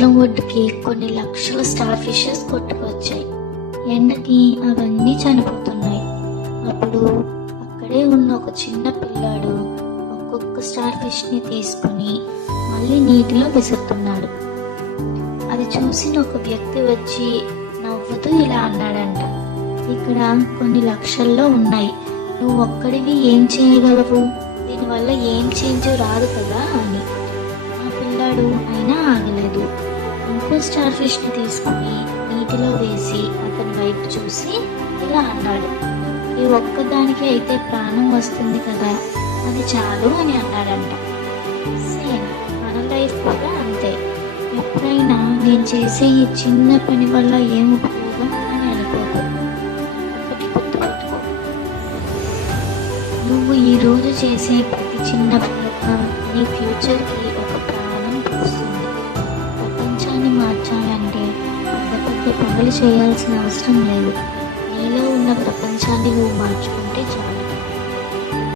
సముద్రం ఒడ్డుకి కొన్ని లక్షల స్టార్ ఫిషెస్ కొట్టుకొచ్చాయి. ఎండకి అవన్నీ చనిపోతున్నాయి. అప్పుడు అక్కడే ఉన్న ఒక చిన్న పిల్లాడు ఒక్కొక్క స్టార్ ఫిష్ని తీసుకుని మళ్ళీ నీటిలో విసురుతున్నాడు. అది చూసిన ఒక వ్యక్తి వచ్చి నవ్వుతూ ఇలా అన్నాడంట, ఇక్కడ కొన్ని లక్షల్లో ఉన్నాయి, నువ్వు ఒక్కడివి ఏం చేయగలవు, దీనివల్ల ఏం చేంజ్ రాదు కదా అని. ఆ పిల్లాడు అయినా ఆగలేదు. ఇంకో స్టార్ ఫిష్ని తీసుకుని నీటిలో వేసి అతని వైపు చూసి ఇలా అన్నాడు, ఈ ఒక్కదానికి అయితే ప్రాణం వస్తుంది కదా, అది చాలు అని అన్నాడంట. సేమ్ మన లైఫ్ కూడా అంతే. ఎప్పుడైనా నేను చేసే ఈ చిన్న పని వల్ల ఏం ఉపయోగం అని అనుకోకు. ఒకటి గుర్తుపెట్టుకో, నువ్వు ఈరోజు చేసే ప్రతి చిన్న ప్రయత్నం నీ ఫ్యూచర్కి ఒక ప్రాణం పోస్తుంది. ప్రపంచాన్ని మార్చాలంటే పెద్ద పెద్ద పనులు చేయాల్సిన అవసరం లేదు. నీలో ఉన్న ప్రపంచాన్ని నువ్వు మార్చుకుంటే చాలు.